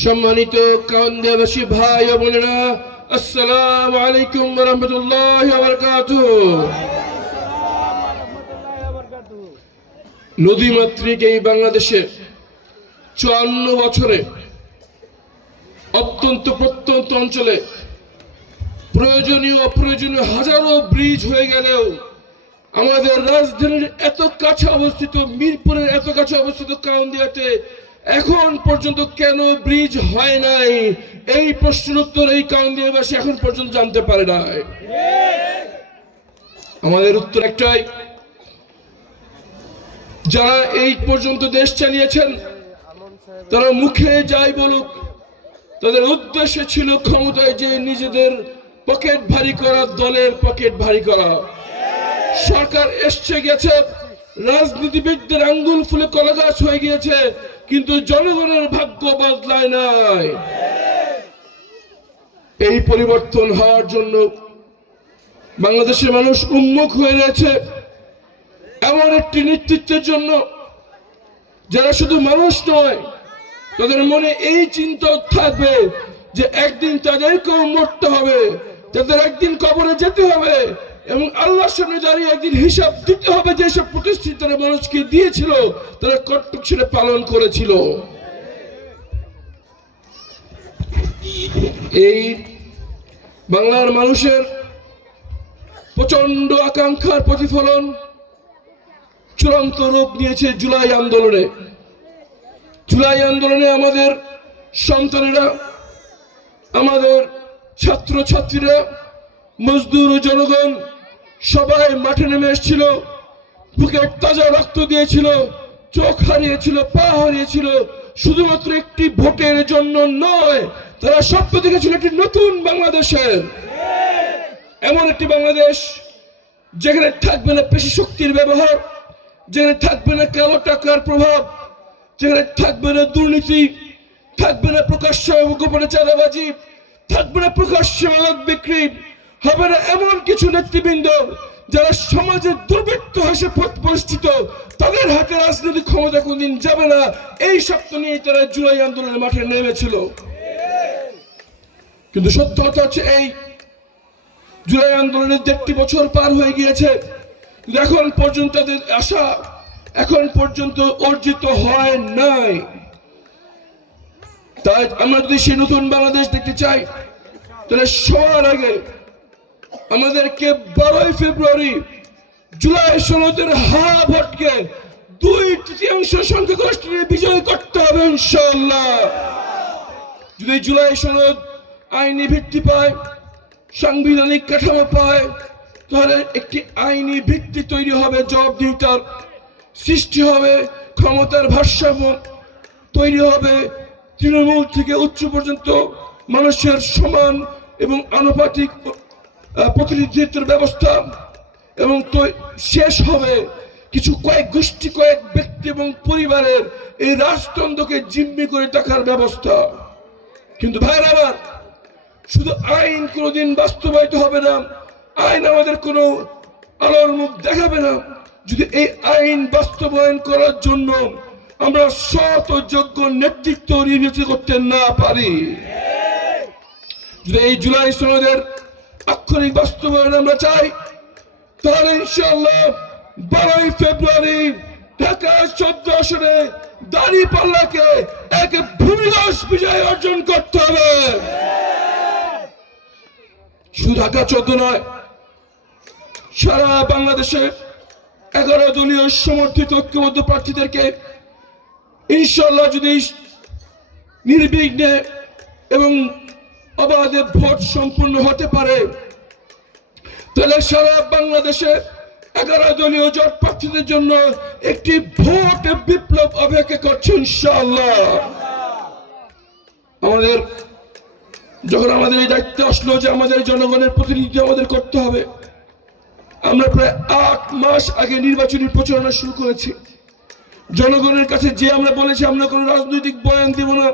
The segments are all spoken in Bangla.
সম্মানিত কান্দিয়াবাসী ভাই ও বোনেরা, আসসালামু আলাইকুম ওয়া রাহমাতুল্লাহি ওয়া বারাকাতুহু। নদীমাতৃক এই বাংলাদেশে 54 বছরে অত্যন্ত প্রত্যন্ত অঞ্চলে প্রয়োজনীয় অপ্রয়োজনীয় হাজারো ব্রিজ হয়ে গেলেও আমাদের রাজধানীর এত কাছে অবস্থিত মিরপুরের এত কাছে অবস্থিত কাউন্দিয়াতে এখন পর্যন্ত কেন ব্রিজ হয় নাই, এই প্রশ্নের উত্তর এই কাউন্দিয়াবাসী এখন পর্যন্ত জানতে পারে নাই। আমাদের উত্তর একটাই, যারা এই পর্যন্ত দেশ চালিয়েছেন তারা মুখে যাই বলুক, তাদের উদ্দেশ্য ছিল ক্ষমতায় যে নিজেদের পকেট ভারী করা, দলের পকেট ভারী করা। সরকার এসছে গেছে, রাজনীতিবিদদের আঙ্গুল ফুলে কলা গাছ হয়ে গিয়েছে, কিন্তু জনগণের ভাগ্য বদলায় নাই। এই পরিবর্তন হওয়ার জন্য বাংলাদেশের মানুষ উন্মুখ হয়ে রয়েছে এমন একটি নেতৃত্বের জন্য যারা শুধু মানুষ নয়, তাদের মনে এই চিন্তা থাকবে যে একদিন তাদেরকেও মরতে হবে, তাদের একদিন কবরে যেতে হবে এবং আল্লাহর সামনে দাঁড়িয়ে একদিন হিসাব দিতে হবে। যেসব প্রতিশ্রুতি তারা মানুষকে দিয়েছিল তারা কর্তব্য ছেড়ে পালন করেছিল। এই বাংলার মানুষের প্রচন্ড আকাঙ্ক্ষার প্রতিফলন চূড়ান্ত রূপ নিয়েছে জুলাই আন্দোলনে। জুলাই আন্দোলনে আমাদের সন্তানেরা, আমাদের ছাত্র ছাত্রীরা, মজদুর ও জনগণ সবাই মাঠে নেমে এসেছিল, বুকের তাজা রক্ত দিয়েছিল, চোখ হারিয়েছিল, পা হারিয়েছিল, শুধুমাত্র একটি ভোটের জন্য নয়, তারা স্বপ্ন দেখেছিল একটি নতুন বাংলাদেশের, এমন একটি বাংলাদেশ যেখানে থাকবে না পেশি শক্তির ব্যবহার, যেখানে থাকবে না কালো টাকার প্রভাব, যেখানে থাকবে না দুর্নীতি, থাকবে না প্রকাশ্য গোপনে চাঁদাবাজি, থাকবে না প্রকাশ্য মাদক বিক্রি, হবে না এমন কিছু নেতৃবৃন্দ যারা সমাজের দুর্বৃত্ত হিসেবে প্রতিষ্ঠিত, তাদের হাতে রাজনৈতিক ক্ষমতা কোনদিন যাবে না। এই স্বপ্ন নিয়ে তারা জুলাই আন্দোলনের মাঠে নেমেছিল। কিন্তু সত্য কথা হচ্ছে, এই জুলাই আন্দোলনের 1.5 বছর পার হয়ে গিয়েছে, কিন্তু এখন পর্যন্ত তাদের আশা এখন পর্যন্ত অর্জিত হয় নাই। তাই আমরা যদি সেই নতুন বাংলাদেশ দেখতে চাই, তাহলে সবার আগে আমাদেরকে 12 ফেব্রুয়ারি জুলাই সনদের হা ভোটকে 2/3 সংখ্যাগরিষ্ঠ নিয়ে বিজয় করতে হবে ইনশাআল্লাহ। যদি জুলাই সনদ আইনি ভিত্তি পায়, সাংবিধানিক কাঠামো পায়, তাহলে একটি আইনি ভিত্তি তৈরি হবে, জবাবদিহিতার সৃষ্টি হবে, ক্ষমতার ভারসাম্য তৈরি হবে, তৃণমূল থেকে উচ্চ পর্যন্ত মানুষের সমান এবং আনুপাতিক প্রতিনিধিত্বের ব্যবস্থা, এবং শেষ হবে কিছু কয়েক গোষ্ঠী, কয়েক ব্যক্তি এবং পরিবারের এই রাজতন্ত্রকে জিম্মি করে থাকার ব্যবস্থা। কিন্তু ভাইরা আমার, শুধু আইন কোনোদিন বাস্তবায়িত হবে না, আইন আমাদের কোনো আলোর মুখ দেখাবে না, যদি এই আইন বাস্তবায়ন করার জন্য আমরা সৎ ও যোগ্য নেতৃত্ব নির্বাচিত করতে না পারি। যদি এই জুলাই সনদের আক্ষরিক বাস্তবায়ন আমরা চাই, তাহলে ইনশাআল্লাহ 12 ফেব্রুয়ারি ঢাকা 14 আসনে দাঁড়িপাল্লাকে এক ভূমিধস বিজয় অর্জন করতে হবে। শুধু ঢাকা 14 নয়, সারা বাংলাদেশে 11 দলীয় সমর্থিত ঐক্যবদ্ধ প্রার্থীদেরকে ইনশাআল্লাহ যদি নির্বিঘ্নে এবং অবাধে ভোট সম্পূর্ণ হতে পারে, তাহলে সারা বাংলাদেশে 11 দলীয় জোট প্রার্থীদের জন্য একটি ভোট বিপ্লব অপেক্ষা করছে ইনশাআল্লাহ। যখন আমাদের এই দায়িত্ব আসলো যে আমাদের জনগণের প্রতিনিধি আমাদের করতে হবে, আমরা প্রায় 8 মাস আগে নির্বাচনী প্রচারণা শুরু করেছি। জনগণের কাছে যে আমরা বলেছি আমরা কোনো রাজনৈতিক বয়ান দিব না,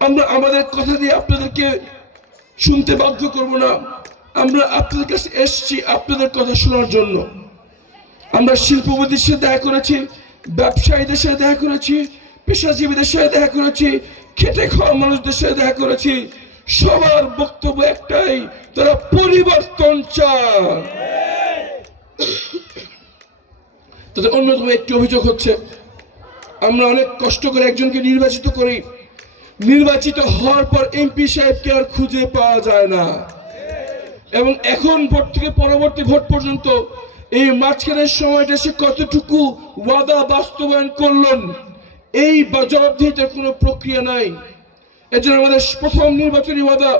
আমরা আমাদের কথা দিয়ে আপনাদেরকে শুনতে বাধ্য করব না, আমরা আপনাদের কাছে এসেছি আপনাদের কথা শোনার জন্য। আমরা শিল্পপতির সাথে দেখা করেছি, ব্যবসায়ীদের সাথে দেখা করেছি, পেশাজীবীদের সাথে দেখা করেছি, খেটে খাওয়া মানুষদের সাথে দেখা করেছি, সবার বক্তব্য একটাই, তারা পরিবর্তন চান। তাদের অন্যতম একটি অভিযোগ হচ্ছে, আমরা অনেক কষ্ট করে একজনকে নির্বাচিত করি, নির্বাচিত হওয়ার পর এমপি সাহেবকে আর খুঁজে পাওয়া যায় না, এবং এখন ভোট থেকে পরবর্তী ভোট পর্যন্ত এই মাঝখানের সময়টা সে কতটুকু ওয়াদা বাস্তবায়ন করলেন এই জবাবদিহিতার কোনো প্রক্রিয়া নাই। এজন্য আমাদের প্রথম নির্বাচনী ওয়াদা,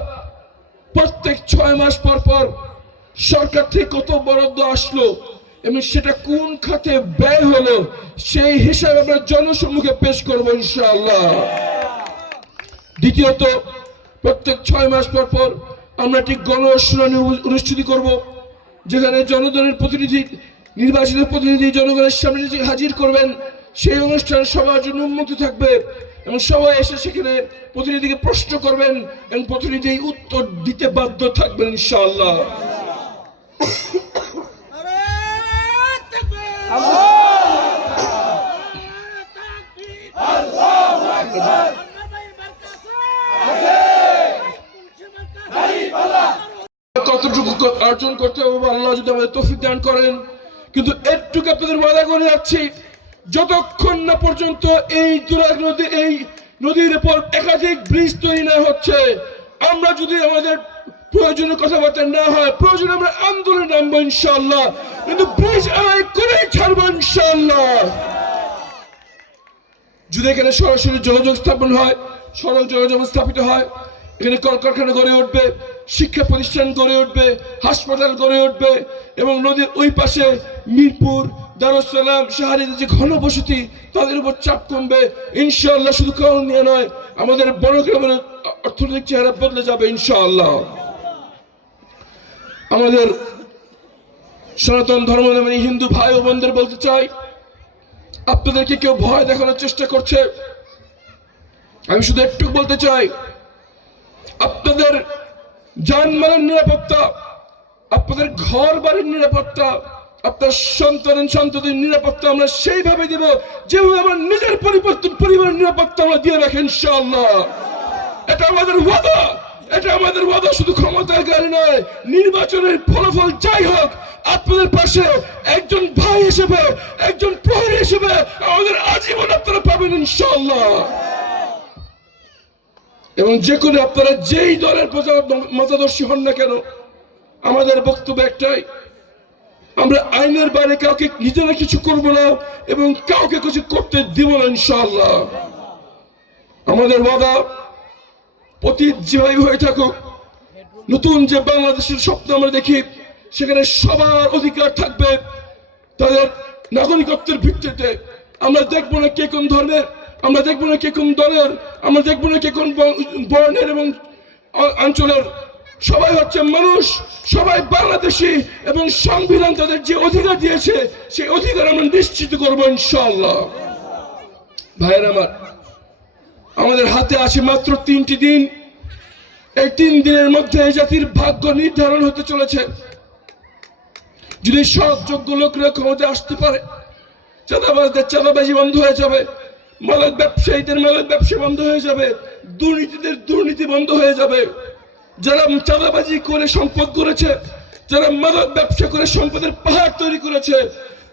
প্রত্যেক 6 মাস পর পর সরকার থেকে কত বরাদ্দ আসলো এবং সেটা কোন খাতে ব্যয় হলো সেই হিসাব আমরা জনসম্মুখে পেশ করবো ইনশাআল্লাহ। দ্বিতীয়ত, প্রত্যেক 6 মাস পর পর আমরা একটি গণশুনানি অনুষ্ঠিত করব, যেখানে জনগণের প্রতিনিধি, নির্বাচিত প্রতিনিধি জনগণের সামনে যে হাজির করবেন, সেই অনুষ্ঠান সবার জন্য উন্মুক্ত থাকবে এবং সবাই এসে সেখানে প্রতিনিধিকে প্রশ্ন করবেন এবং প্রতিনিধি উত্তর দিতে বাধ্য থাকবেন ইনশাআল্লাহ। কতটুকু অর্জন করতে হবে আল্লাহ যদি আমাদের তৌফিক দান করেন, কিন্তু একটুকু আপনাদের ওয়াদা করে যাচ্ছি, যতক্ষণ না পর্যন্ত এই নদী, এই নদীর উপর একাধিক ব্রিজ তৈরি না হচ্ছে, আমরা যদি আমাদের প্রয়োজনীয় কথাবার্তা না হয়, প্রয়োজনে আমরা আন্দোলনে নামবো ইনশাআল্লাহ, কিন্তু ব্রিজ আদায় করেই ছাড়বো ইনশাআল্লাহ। যদি এখানে সরাসরি যোগাযোগ স্থাপন হয়, সড়ক যোগাযোগ স্থাপিত হয়, এখানে কলকারখানা গড়ে উঠবে, শিক্ষা প্রতিষ্ঠান গড়ে উঠবে, হাসপাতাল গড়ে উঠবে, এবং নদীর ওই পাশে মিরপুর, দারুসালাম, শাহরিয়ার যে ঘনবসতি, তাদের উপর চাপ কমবে ইনশাআল্লাহ। শুধু কারণ নিয়ে নয়, আমাদের বড় গ্রামের অর্থনৈতিক চেহারা বদলে যাবে ইনশাআল্লাহ। আমাদের সনাতন ধর্মাবলম্বী হিন্দু ভাই ও বোনদের বলতে চাই, আপনাদেরকে কেউ ভয় দেখানোর চেষ্টা করছে, আমি শুধু একটু বলতে চাই, আপনাদের জানমালের নিরাপত্তা, আপনাদের ঘর বাড়ির নিরাপত্তা, আপনার সন্তানের নিরাপত্তা আমরা সেইভাবে দেব যেভাবে আমরা নিজের পরিবারের নিরাপত্তা আমরা দিয়ে রাখি ইনশাআল্লাহ। এটা আমাদের ওয়াদা, এটা আমাদের ওয়াদা। শুধু ক্ষমতার গাড়ি নয়, নির্বাচনের ফলাফল যাই হোক, আপনাদের পাশে একজন ভাই হিসেবে, একজন প্রহরী হিসেবে আমাদের আজীবন আপনারা পাবেন ইনশাআল্লাহ। এবং যে কোনো আপনারা যেই দলের মতাদর্শী হন না কেন, আমাদের বক্তব্য একটাই, আমরা আইনের বাইরে কাউকে নিজেরা কিছু করব না এবং কাউকে কিছু করতে দিব না ইনশাআল্লাহ। আমাদের ওয়াদা, অতীত যেভাবে হয়ে থাকুক, নতুন যে বাংলাদেশের স্বপ্ন আমরা দেখি, সেখানে সবার অধিকার থাকবে তাদের নাগরিকত্বের ভিত্তিতে। আমরা দেখবো না কে কোন ধর্মের, আমরা দেখবো না কে কোন দলের, আমরা দেখবো না কে কোন বর্ণের এবং অঞ্চলের, সবাই হচ্ছে মানুষ, সবাই বাংলাদেশী, এবং সংবিধান তাদের যে অধিকার দিয়েছে সেই অধিকার আমরা নিশ্চিত করবো ইনশাআল্লাহ। ভাইয়ের আমার, আমাদের হাতে আছে মাত্র 3টি দিন। এই 3 দিনের মধ্যে এই জাতির ভাগ্য নির্ধারণ হতে চলেছে। যদি সৎ যোগ্য লোকরা ক্ষমতায় আসতে পারে, চাঁদাবাজদের চাঁদাবাজি বন্ধ হয়ে যাবে, মাদক ব্যবসায়ীদের মাদক ব্যবসা বন্ধ হয়ে যাবে, দুর্নীতিদের দুর্নীতি বন্ধ হয়ে যাবে। যারা চাঁদাবাজি করে সম্পদ করেছে, যারা মাদক ব্যবসা করে সম্পদের পাহাড় তৈরি করেছে,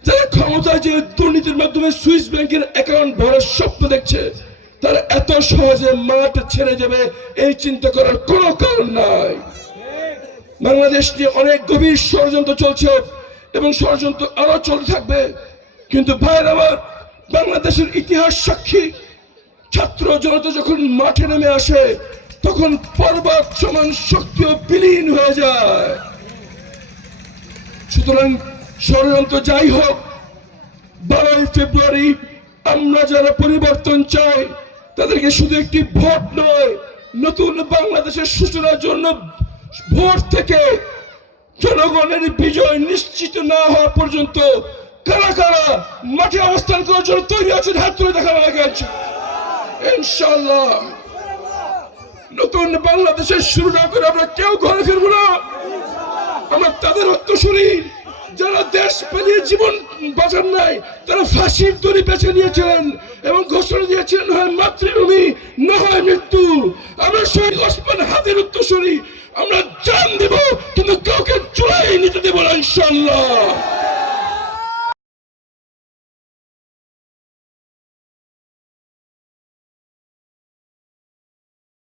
যারা ক্ষমতায় যে দুর্নীতির মাধ্যমে সুইস ব্যাংকের অ্যাকাউন্ট ভরার স্বপ্ন দেখছে, তারা এত সহজে মাঠ ছেড়ে যাবে এই চিন্তা করার কোনো কারণ নাই। বাংলাদেশ নিয়ে অনেক গভীর ষড়যন্ত্র চলছে এবং ষড়যন্ত্র আরো চলতে থাকবে, কিন্তু ভাইয়ের আমার, বাংলাদেশের ইতিহাস সাক্ষী, ছাত্র জনতা যখন মাঠে নেমে আসে তখন পর্বত সমান শক্তিও বিলীন হয়ে যায়। সুতরাং ষড়যন্ত্র যাই হোক, 12 ফেব্রুয়ারি আমরা যারা পরিবর্তন চাই তাদেরকে শুধু একটি ভোট নয়, নতুন বাংলাদেশের সূচনার জন্য ভোট থেকে জনগণের বিজয় নিশ্চিত না হওয়া পর্যন্ত কারা কারা মাঠে অবস্থান করার জন্য তৈরি আছেন, হাত তুলে দেখানো গেছে ইনশাআল্লাহ। নতুন বাংলাদেশের শুরু না করে আমরা কেউ ঘরে ফিরবো না। আমরা তাদের উত্তরসূরি, যারা দেশ পেরিয়ে জীবন বাঁচান নাই, তারা ফাঁসির দড়ি বেছে নিয়েছিলেন এবং ঘোষণা দিয়েছিলেন হয় মাতৃভূমি না হয় মৃত্যু। আমরা শহীদ ওসমান হাদির উত্তরসূরি, আমরা জান দেব কিন্তু কাউকে চুলাই নিতে দেব না ইনশাআল্লাহ।